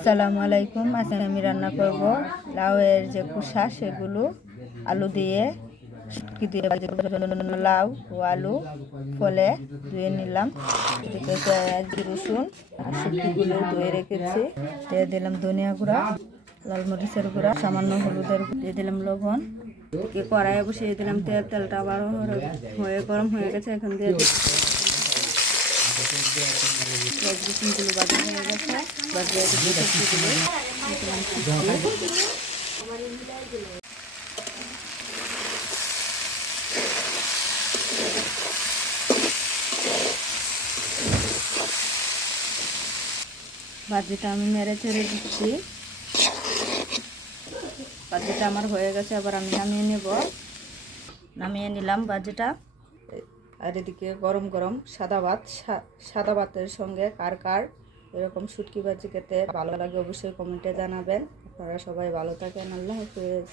আসসালামু আলাইকুম। আজকে আমি রান্না করব লাউয়ের যে খোসা সেগুলো আলু দিয়ে শুটকি দিয়ে লাউ ও আলু ফলে ধুয়ে নিলাম। এদিকে পেঁয়াজ রসুন আর শুটকিগুলো ধুয়ে রেখেছি। দিয়ে দিলাম ধনিয়া গুঁড়া, লাল মরিচের গুঁড়া, সামান্য হলুদের দিয়ে দিলাম লবণ। কড়াইয়ে বসিয়ে দিলাম তেল। তেলটা আবার হয়ে গরম হয়ে গেছে। এখন দিয়ে রসুনগুলো বাজা হয়ে গেছে। ভাজিটা আমি নেড়ে চেড়ে দিচ্ছি। ভাজিটা আমার হয়ে গেছে, আবার আমি নামিয়ে নিলাম ভাজিটা। আর এদিকে গরম গরম সাদা ভাতের সঙ্গে কার কার এরকম শুটকি ভাজি খেতে ভালো লাগে অবশ্যই কমেন্টে জানাবেন। আপনারা সবাই ভালো থাকেন। আল্লাহ হাফেজ।